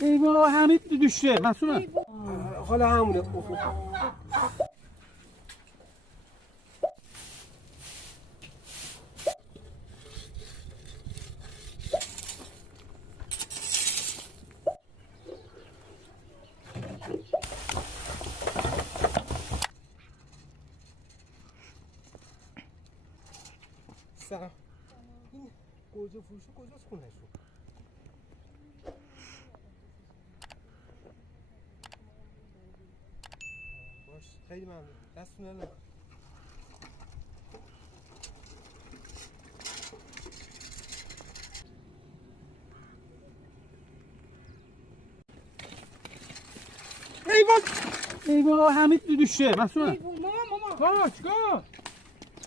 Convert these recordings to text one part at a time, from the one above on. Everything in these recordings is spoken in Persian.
ای بابا حمید düştü. Masuma. حالا همونه. سلام. این گوجه فروشی کجاست خونه‌شون؟ باش خیلی ممنون. دستتون درد نکنه. ای بابا حمید düştü. Masuma. ماما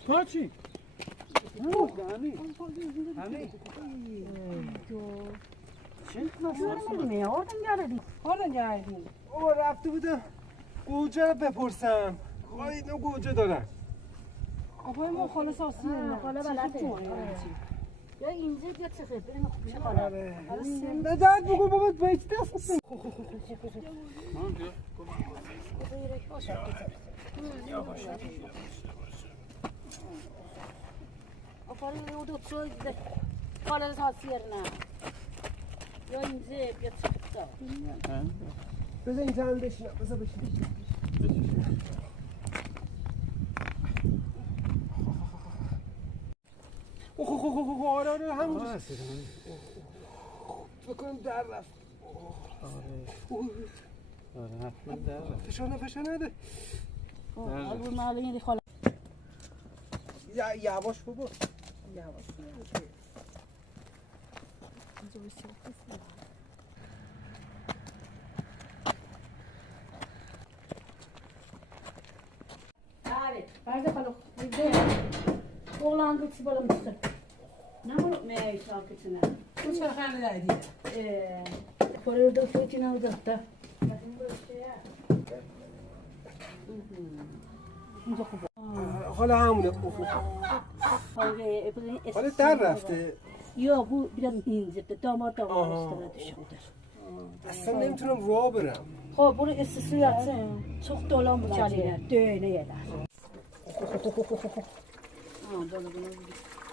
Kaçı? Oradan geldin. رفته بودم گوجه رو بپرسم. اینا گوجه دارن. آبای ما خاله ساسی خاله بلده. یا اینجا یا چه خیلی بریم چه خاله. نه درد بگو بابا بیچ دست. آفرین او دو چوی خاله ساسی نه. یا اینجا یا چه خیلی. بذار اینجا هم بشینم. بذار بشینم. آره همونجا بکنم در رفت. آره حتما در رفت. فشار نده. آلبوم معلوم یه خاله. یواش بابا. یواش. Nerede kalıp? Oğlan kıçı balamıştır. Ne var mı şarkısına? Bu çarhanedeydi. Koridorda fırtına uzattı. حالا همونه. حالا در رفته. یا bu biraz incirdi. Damar üstüne düşürdü. اصلا نمیتونم راه برم. خب bunu ısı suyu atsın. Çok dolan bu çalıya. Döne yeler.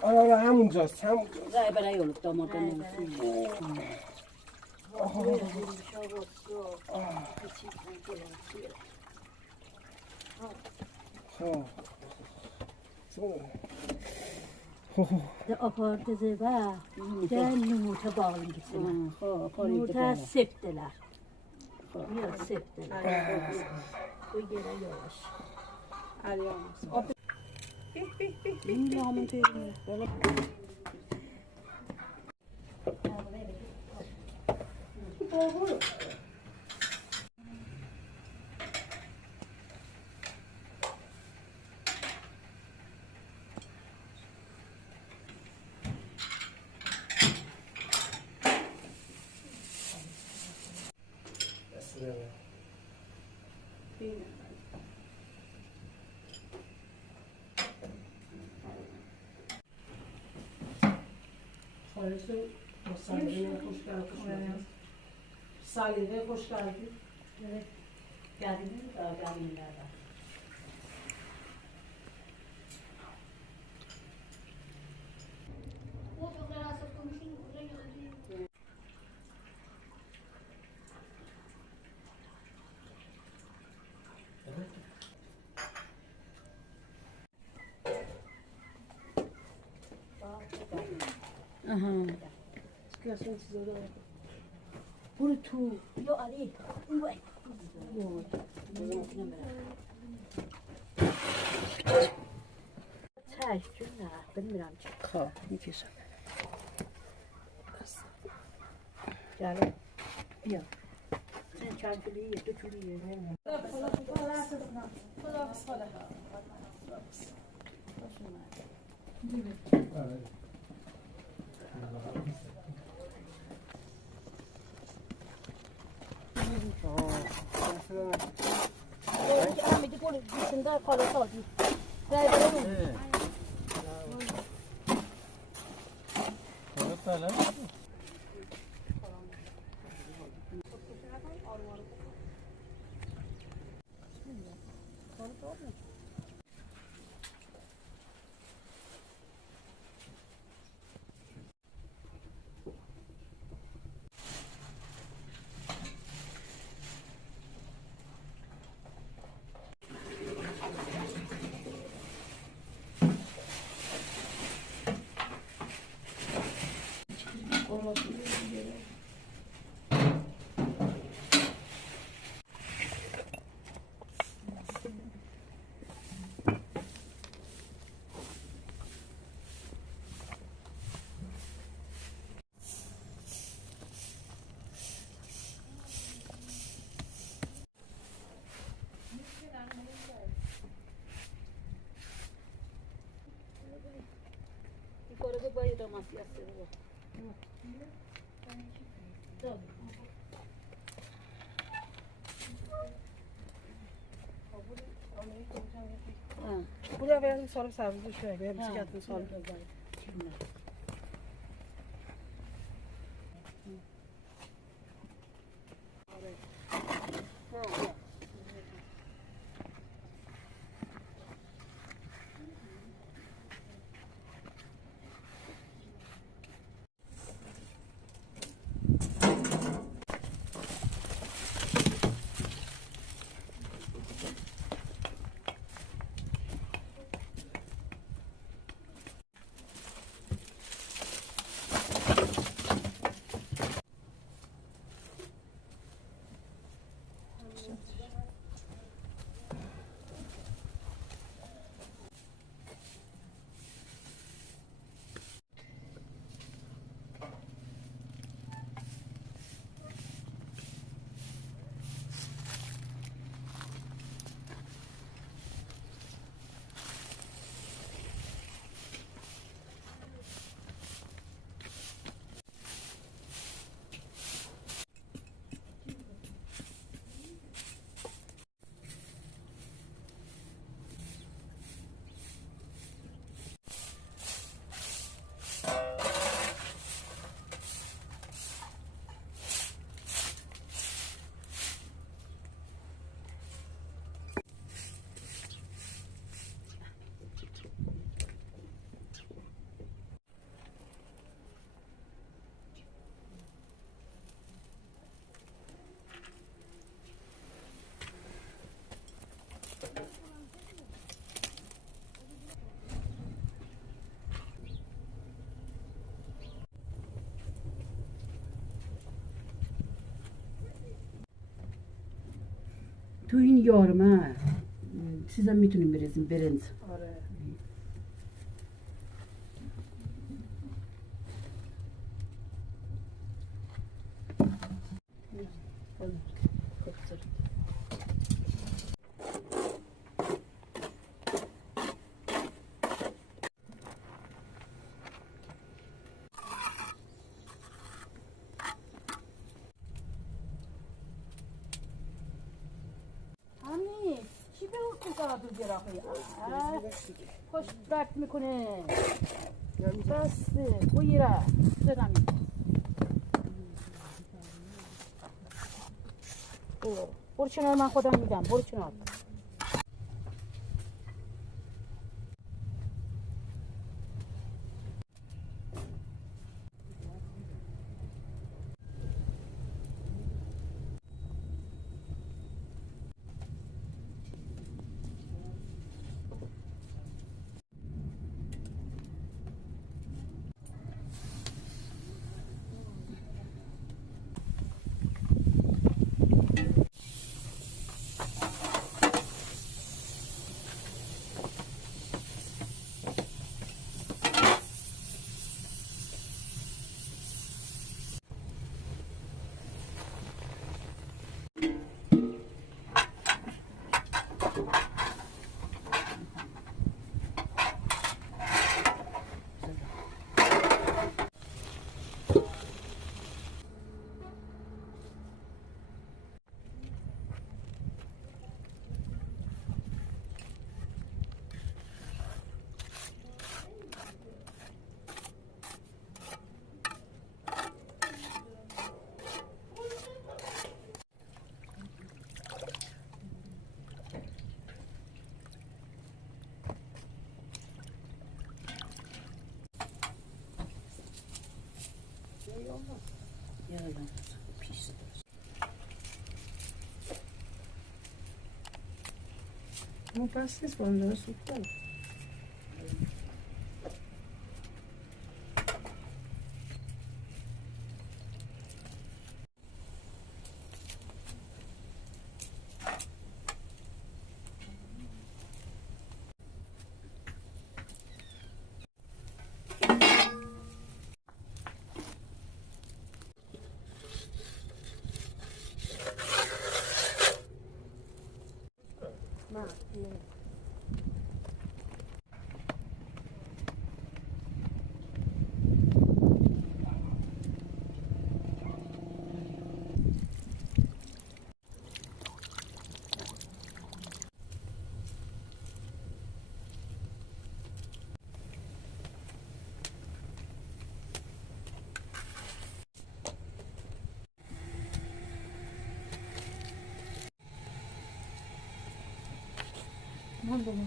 آره همونجاست. Ray برای olup damardan olsun. ده apartı zeva. Den yumurta bağlı gitsin. Yumurta septeler. Biraz septeler. Bu yere yavaş. Yağmur teyzemle. Böyle. Salih'e hoş geldin. Evet. Geldiniz mi? Daha gelmelerden. Aha. Çıkıyorsun siz orada. Bunu tu. Yo Ali. Vay. Çay şuna. Bilmiyorum. خب میکشم. Gel. Ya. Sen çay kiliyi, tu kiliyi. Ahmet'i koy dışında kalırsa hadi. Ver verelim. Koyup da lan. Yukarı da bayraması yasıyor. Tabii. Buraya verdim sarıp sarıp şöyle bir Ha, bisikletini sarıp. Tuyun yorum ha. Size mitünü verirsin bereniz. Hani kimi uzadı bir akıya? Hoş dert mi kune? Bastı, buyura. Sıram. Burçunu ben kodan gidem, burçunu al. Yağdan pişsin. Não passa isso, vamos dar uma sucada. Manda mı?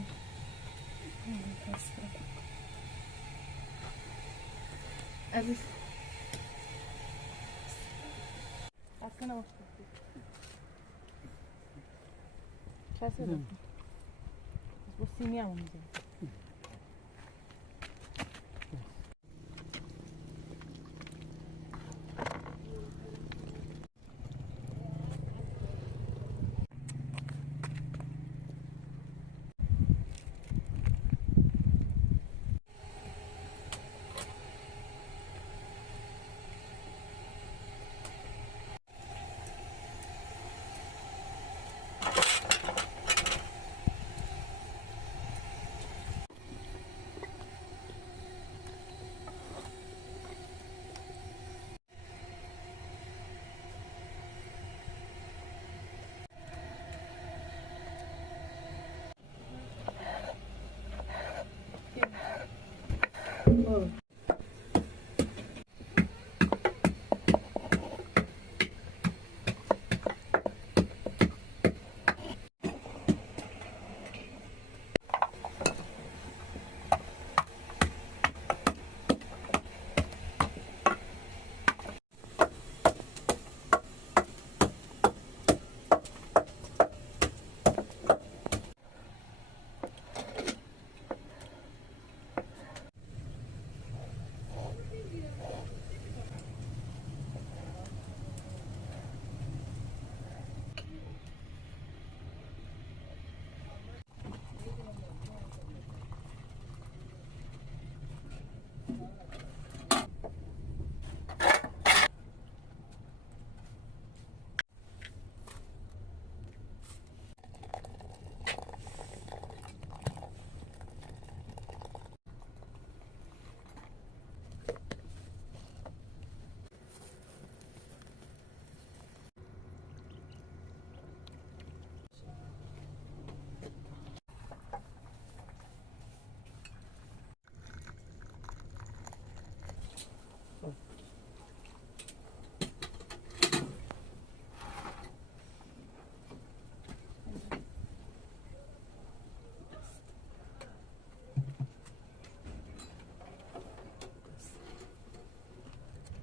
Aziz. Aslına bak. Çarşı. Bu simya mı?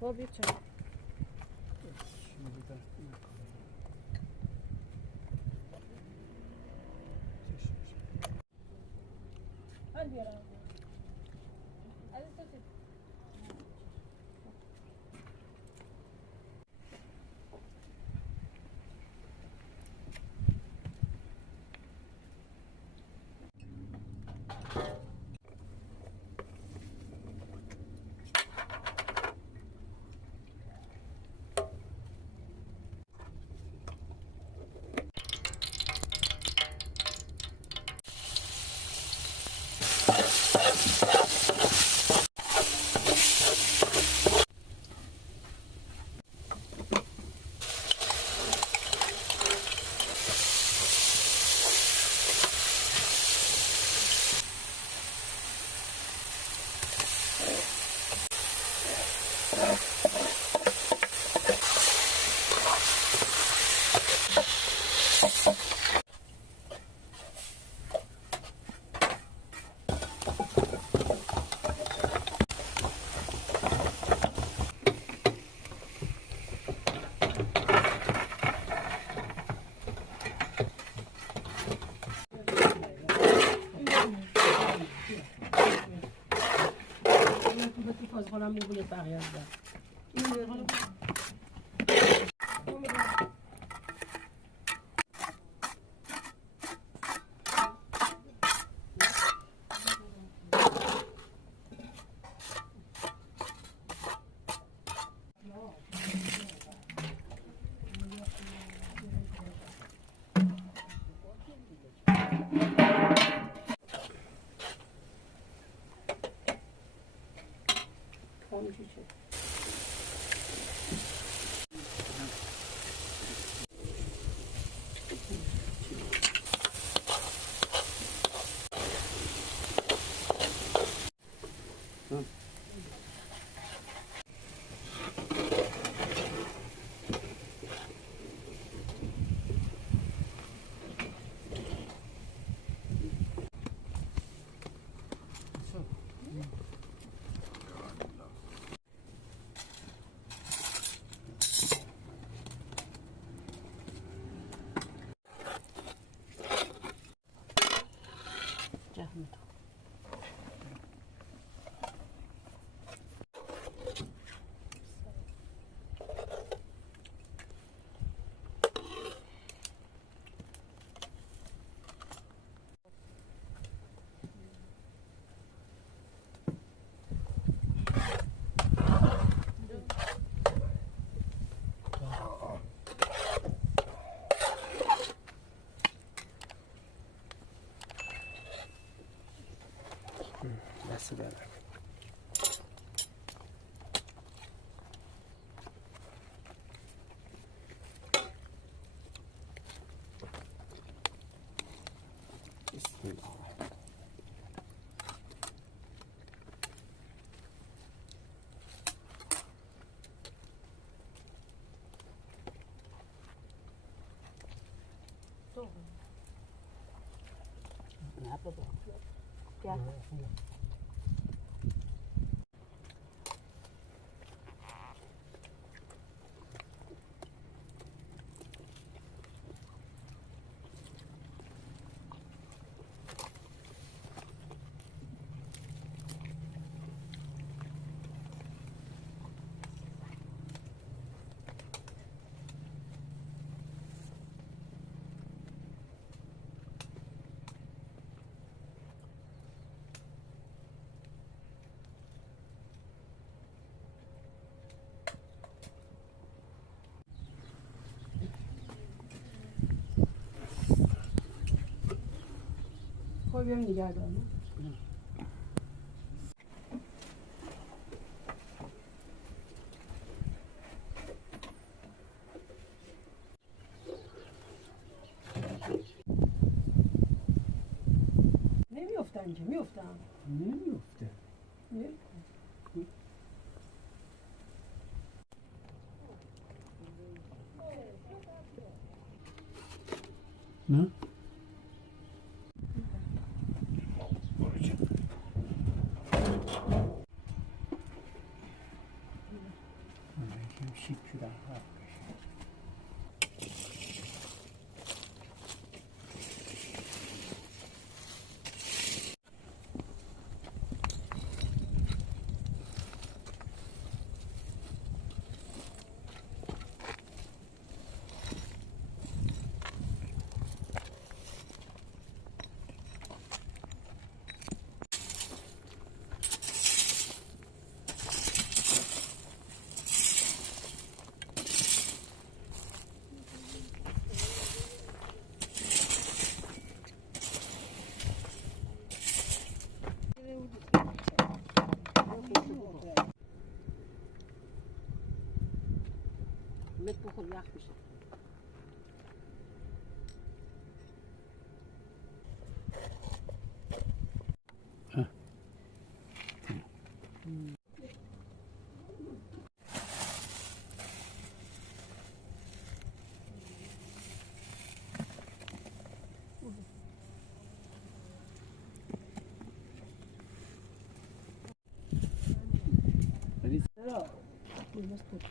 Powiedz. Hadi ya. Hadi tutun. من بوی بقیه از دست دست برم بسم الله نه بابا گل خب بیام نگه دارم نمیافتم که میافتم نمیفته نه شیک شدن مت بخور یخ میشه ولی درست بود